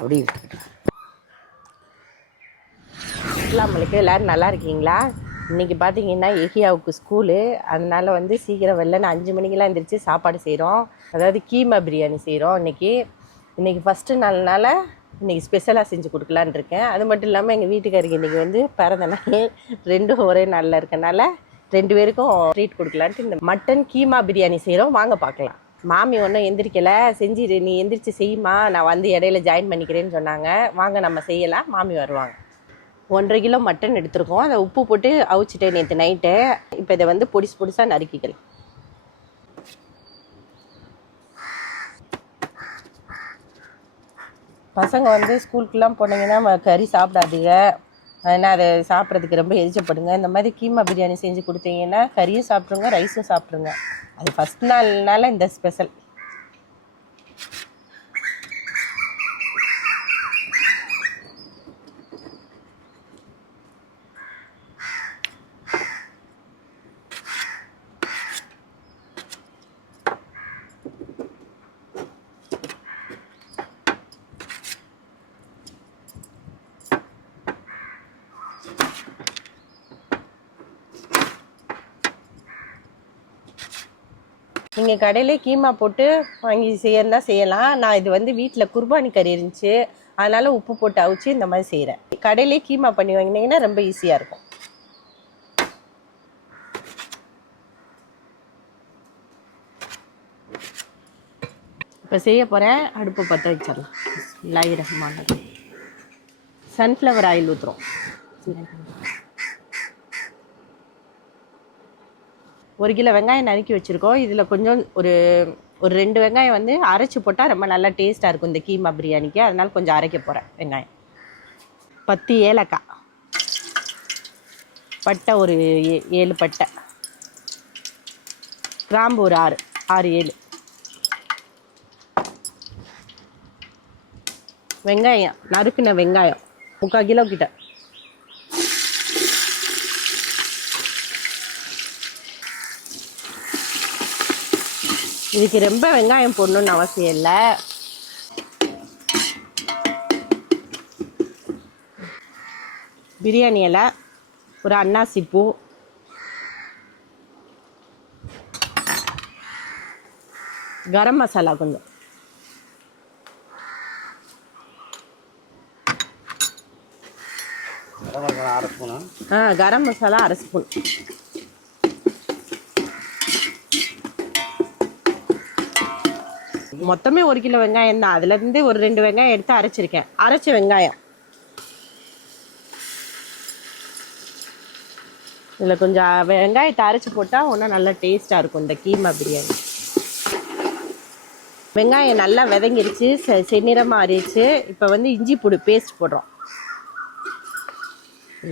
அப்படி நம்மளுக்கு எல்லோரும் நல்லா இருக்கீங்களா? இன்றைக்கி பார்த்தீங்கன்னா எஹியாவுக்கு ஸ்கூலு. அதனால் வந்து சீக்கிரம் வெள்ளன 5 மணிக்கெலாம் எழுந்திரிச்சு சாப்பாடு செய்கிறோம். அதாவது கீமா பிரியாணி செய்கிறோம். இன்றைக்கி ஃபஸ்ட்டு நாள்னால இன்றைக்கி ஸ்பெஷலாக செஞ்சு கொடுக்கலான் இருக்கேன். அது மட்டும் இல்லாமல் எங்கள் வீட்டுக்காருக்கு இன்றைக்கி வந்து பிறந்த நாள், ரெண்டும் ஒரே நாளில் இருக்கனால 2 பேருக்கும் ட்ரீட் கொடுக்கலான்ட்டு இந்த மட்டன் கீமா பிரியாணி செய்கிறோம். வாங்க பார்க்கலாம். மாமி ஒன்றும் எந்திரிக்கலை, செஞ்சிரு நீ எந்திரிச்சு செய்யுமா, நான் வந்து இடையில ஜாயின் பண்ணிக்கிறேன்னு சொன்னாங்க. வாங்க நம்ம செய்யலாம். மாமி வருவாங்க. 1.5 கிலோ மட்டன் எடுத்துருக்கோம். அதை உப்பு போட்டு அவிச்சிட்டேன் நேற்று நைட்டு. இப்போ இதை வந்து பொடிசாக நறுக்கிக்கலாம். பசங்க வந்து ஸ்கூலுக்குலாம் போனீங்கன்னா கறி சாப்பிடாதீங்க. அதனால் அதை சாப்பிட்றதுக்கு ரொம்ப எரிச்சப்படுங்க. இந்த மாதிரி கீமா பிரியாணி செஞ்சு கொடுத்தீங்கன்னா கறியும் சாப்பிட்ருங்க, ரைஸும் சாப்பிட்ருங்க. அது ஃபஸ்ட் நாள்னால இந்த ஸ்பெஷல். நீங்கள் கடையிலே கீமா போட்டு வாங்கி செய்யறதா செய்யலாம். நான் இது வந்து வீட்டில் குர்பானி கறி இருந்துச்சு, அதனால் உப்பு போட்டு அவிச்சு இந்த மாதிரி செய்கிறேன். கடையிலே கீமா பண்ணி வாங்கினீங்கன்னா ரொம்ப ஈஸியாக இருக்கும். இப்போ செய்ய போகிறேன். அடுப்பு பற்ற வச்சிடலாம். லாயிரகமான சன்ஃப்ளவர் ஆயில் ஊற்றுறோம். 1 கிலோ வெங்காயம் நறுக்கி வச்சுருக்கோம். இதில் கொஞ்சம் ஒரு 2 வெங்காயம் வந்து அரைச்சி போட்டால் ரொம்ப நல்லா டேஸ்ட்டாக இருக்கும் இந்த கீமா பிரியாணிக்கு. அதனால் கொஞ்சம் அரைக்க போகிறேன். வெங்காயம் 10 ஏலக்காய், பட்டை ஒரு 7 பட்டை, கிராம்பு ஒரு 6-7. வெங்காயம் நறுக்குன வெங்காயம் 3/4 கிலோ கிட்ட. இதுக்கு ரொம்ப வெங்காயம் போடணும்னு அவசியம் இல்லை. பிரியாணி இலை, ஒரு அன்னாசி பூ, கரம் மசாலா கொஞ்சம், கரம் மசாலா 1/2 ஸ்பூன். மொத்தமே 1 கிலோ வெங்காயம் தான். அதுலேருந்து ஒரு 2 வெங்காயம் எடுத்து அரைச்சிருக்கேன். அரைச்ச வெங்காயம் இதில் கொஞ்சம் வெங்காயத்தை அரைச்சி போட்டால் ஒன்றும் நல்லா டேஸ்ட்டாக இருக்கும் இந்த கீமா பிரியாணி. வெங்காயம் நல்லா விதங்கிருச்சு, செந்நிறமாக ஆறிடுச்சு. இப்போ வந்து இஞ்சி பூடு பேஸ்ட் போடுறோம்.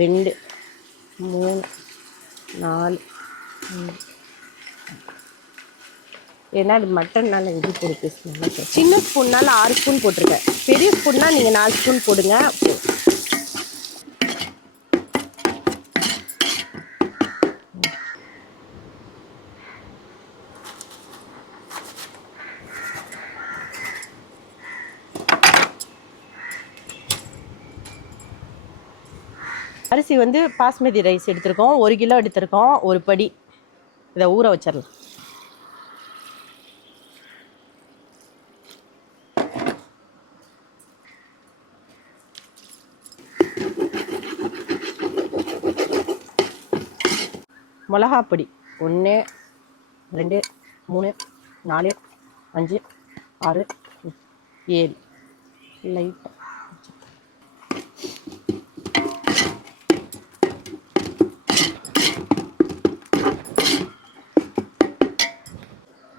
2 3 4 5. ஏன்னா அது மட்டன்னால இஞ்சி பூடு பேஸ்ட் நல்லா. சின்ன ஸ்பூன்னால் 6 ஸ்பூன் போட்டிருக்கேன். பெரிய ஸ்பூன்னா நீங்கள் 4 ஸ்பூன் போடுங்க. அரிசி வந்து பாஸ்மதி ரைஸ் எடுத்திருக்கோம். 1 கிலோ எடுத்திருக்கோம். ஒரு படி இதை ஊற வச்சிடலாம். மிளகாப்பொடி 1 2 3 4 5 6 7 லைட்டாக.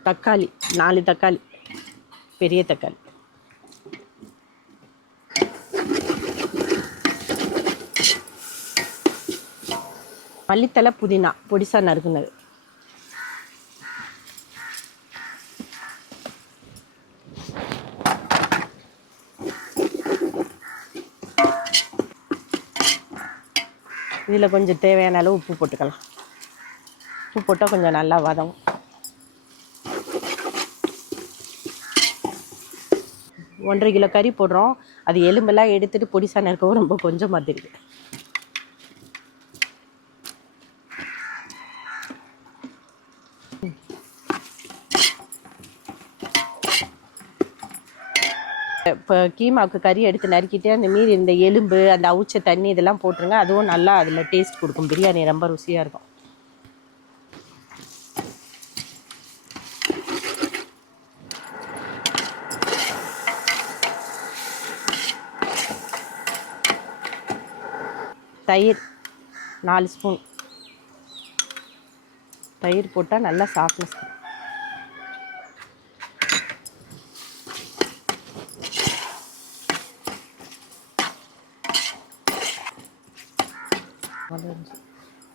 தக்காளி 4 தக்காளி, பெரிய தக்காளி. மல்லித்தலை, புதினா பொடிசா நறுக்குனது. இதில் கொஞ்சம் தேவையான அளவு உப்பு போட்டுக்கலாம். உப்பு போட்டால் கொஞ்சம் நல்லா வதங்கும். 1.5 கிலோ கறி போடுறோம். அது எலும்பெல்லாம் எடுத்துட்டு பொடிசா நறுக்கவும் ரொம்ப கொஞ்சமாக தெரியுது. இப்போ கீமாவுக்கு கறி எடுத்து நறுக்கிட்டு அந்த மீதி இந்த எலும்பு அந்த அவுச்ச தண்ணி இதெல்லாம் போட்டுருங்க. அதுவும் நல்லா அதில் டேஸ்ட் கொடுக்கும். பிரியாணி ரொம்ப ருசியாக இருக்கும். தயிர் 4 ஸ்பூன் தயிர் போட்டால் நல்லா சாஃப்ட்னஸ்.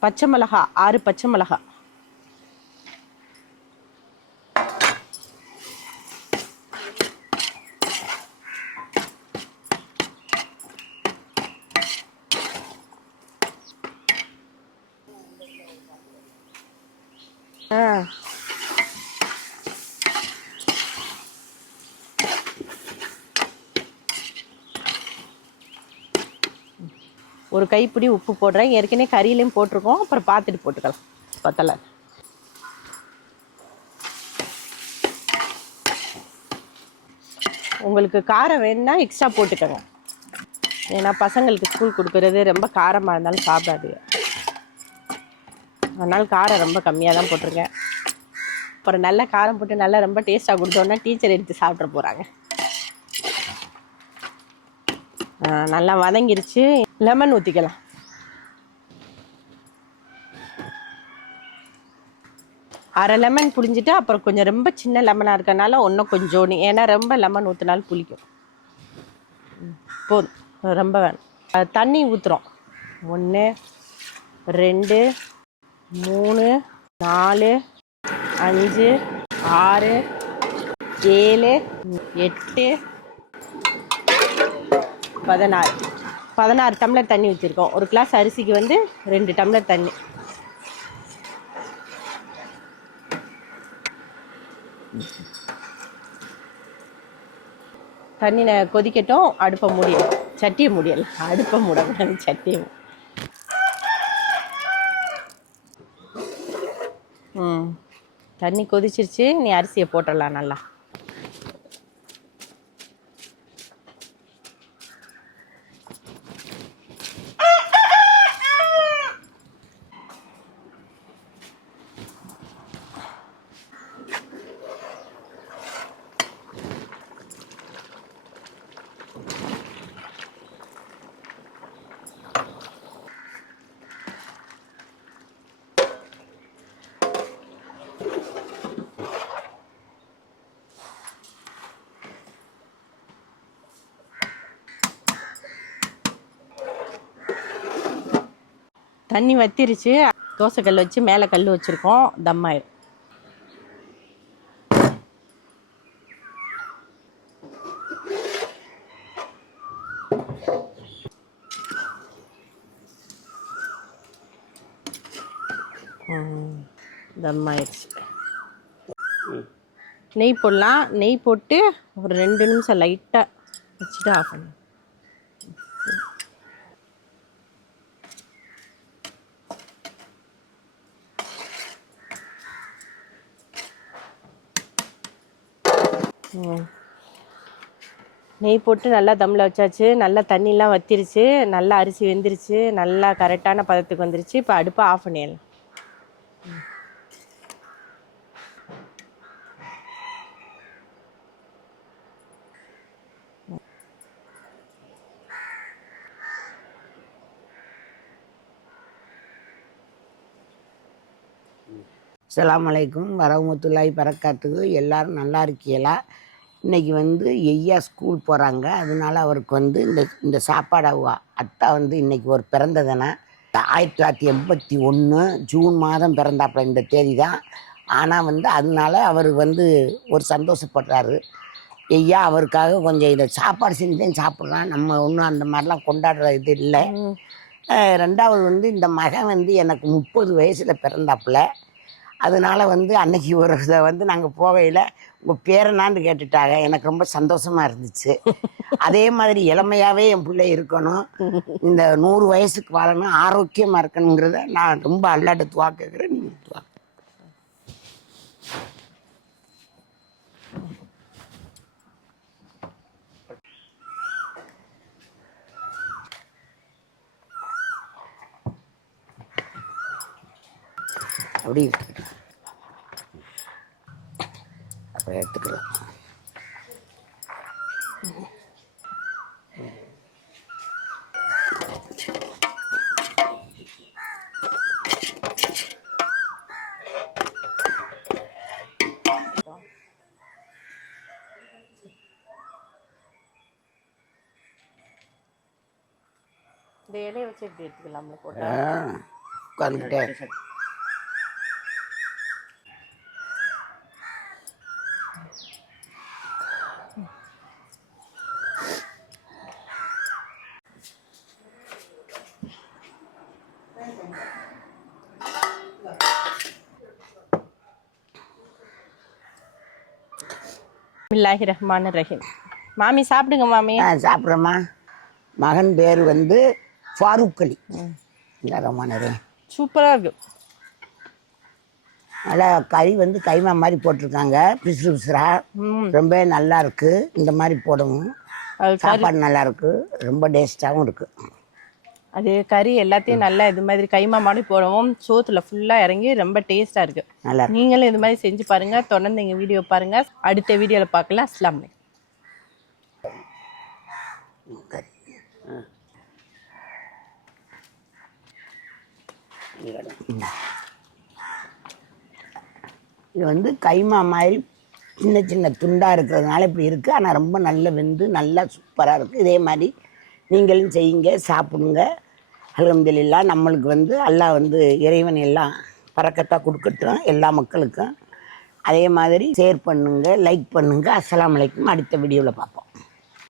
பச்சை மிளகா 6 பச்சை மிளகா. ஒரு கைப்பிடி உப்பு போடுறேன். ஏற்கனவே கறியிலையும் போட்டிருக்கோம். அப்புறம் பார்த்துட்டு போட்டுக்கலாம். பத்தலை. உங்களுக்கு காரம் வேணும்னா எக்ஸ்ட்ரா போட்டுக்கோங்க. ஏன்னா பசங்களுக்கு ஸ்கூல் கொடுக்குறது ரொம்ப காரமாக இருந்தாலும் சாப்பிடாது. அதனால் காரம் ரொம்ப கம்மியாக தான் போட்டிருக்கேன். அப்புறம் நல்லா காரம் போட்டு நல்லா ரொம்ப டேஸ்ட்டாக கொடுத்தோன்னா டீச்சர் எடுத்து சாப்பிட்ற போகிறாங்க. நல்லா வதங்கிருச்சு. லெமன் ஊற்றிக்கலாம். அரை லெமன் புளிஞ்சிட்டு அப்புறம் கொஞ்சம் ரொம்ப சின்ன லெமனாக இருக்கனால இன்னும் கொஞ்சோண்டு, ஏன்னா ரொம்ப லெமன் ஊற்றினாலும் புளிக்கும். போதும், ரொம்ப வேணும். தண்ணி ஊற்றுறோம். 1 2 3 4 5 6 7 8 16 டம்ளர் தண்ணி ஊற்றிருக்கோம். ஒரு கிளாஸ் அரிசிக்கு வந்து 2 டம்ளர் தண்ணி. தண்ணி கொதிக்கட்டும். அடுப்பை மூடிடலாம். சட்டியை மூடிடலாம். அடுப்பை மூடக்கூடாது, சட்டியை. தண்ணி கொதிச்சிருச்சு. நீ அரிசியை போட்டுடலாம். நல்லா தண்ணி வத்திருச்சு. தோசைக்கல் வச்சு மேலே கல் வச்சுருக்கோம். தம்மாயிடும். தம்மாயிடுச்சு. நெய் போடலாம். நெய் போட்டு ஒரு 2 நிமிஷம் லைட்டாக வச்சுட்டு ஆஃப் பண்ணு. நெய் போட்டு நல்லா தம்மில் வச்சாச்சு. நல்லா தண்ணிலாம் வத்திருச்சு. நல்லா அரிசி வெந்துருச்சு. நல்லா கரெக்டான பதத்துக்கு வந்துருச்சு. இப்போ அடுப்பை ஆஃப் பண்ணிடலாம். அஸ்ஸலாமு அலைக்கும் வரஹ்மத்துல்லாஹி பரக்காத்துஹு. எல்லோரும் நல்லா இருக்கீங்களா? இன்றைக்கி வந்து ஐயா ஸ்கூல் போகிறாங்க. அதனால அவருக்கு வந்து இந்த சாப்பாடு அத்தா வந்து இன்றைக்கி ஒரு பிறந்த தினம். 1981 ஜூன் மாதம் பிறந்தாப்புல. இந்த தேதி தான். ஆனால் வந்து அதனால அவர் வந்து ஒரு சந்தோஷப்படுறாரு. ஐயா அவருக்காக கொஞ்சம் இதை சாப்பாடு செஞ்சுதான் சாப்பிட்றான். நம்ம ஒன்றும் அந்த மாதிரிலாம் கொண்டாடுற இது இல்லை. 2வது வந்து இந்த மகன் வந்து எனக்கு 30 வயசில் பிறந்தாப்புல. அதனால் வந்து அன்றைக்கி ஒரு இதை வந்து நாங்கள் போகையில் உங்கள் பேரனான்னு கேட்டுட்டாங்க. எனக்கு ரொம்ப சந்தோஷமாக இருந்துச்சு. அதே மாதிரி இளமையாகவே என் பிள்ளை இருக்கணும், இந்த 100 வயசுக்கு வாழணும், ஆரோக்கியமாக இருக்கணுங்கிறத நான் ரொம்ப அல்லாட்ட துவா கேட்குறேன். நீங்கள் துவா அப்படி இருக்கட்டும். அப்போ எடுத்துக்கலாம். இந்த இலையை வச்சு எப்படி எடுத்துக்கலாம்ல போட்டா? உட்காந்துக்கிட்டே பிஸ்மில்லாஹிர் ரஹ்மானிர் ரஹீம். மாமி சாப்பிடுங்க மாமி. சாப்பிட்றேம்மா. மகன் பேர் வந்து ஃபாரூக் அலி. ரஹ்மானே சூப்பராக இருக்கு. நல்லா கறி வந்து கைமா மாதிரி போட்டிருக்காங்க, பிசு பிசுரா, ரொம்ப நல்லா இருக்கு. இந்த மாதிரி போடவும் சாப்பாடு நல்லா இருக்கு, ரொம்ப டேஸ்டாகவும் இருக்கு. அது கறி எல்லாத்தையும் நல்லா இது மாதிரி கைமா மாதிரி போடவும் சோத்துல ஃபுல்லா இறங்கி ரொம்ப டேஸ்டா இருக்கு. நல்லா நீங்களும் இது மாதிரி செஞ்சு பாருங்க. தொடர்ந்து எங்க வீடியோ பாருங்க. அடுத்த வீடியோல பார்க்கலாம். அஸ்ஸலாமு அலைக்கும். கறி இது வந்து கைமா மாதிரி சின்ன சின்ன துண்டாக இருக்கிறதுனால இப்படி இருக்குது. ஆனால் ரொம்ப நல்ல வெந்து நல்லா சூப்பராக இருக்குது. இதே மாதிரி நீங்களும் செய்யுங்க, சாப்பிடுங்க. அல்ஹம்துலில்லாஹ். நம்மளுக்கு வந்து அல்லாஹ் வந்து இறைவன் எல்லாம் பரக்கத்தாக கொடுக்கட்டும் எல்லா மக்களுக்கும். அதே மாதிரி ஷேர் பண்ணுங்கள், லைக் பண்ணுங்கள். அஸ்ஸலாமு அலைக்கும். அடுத்த வீடியோவில் பார்ப்போம்.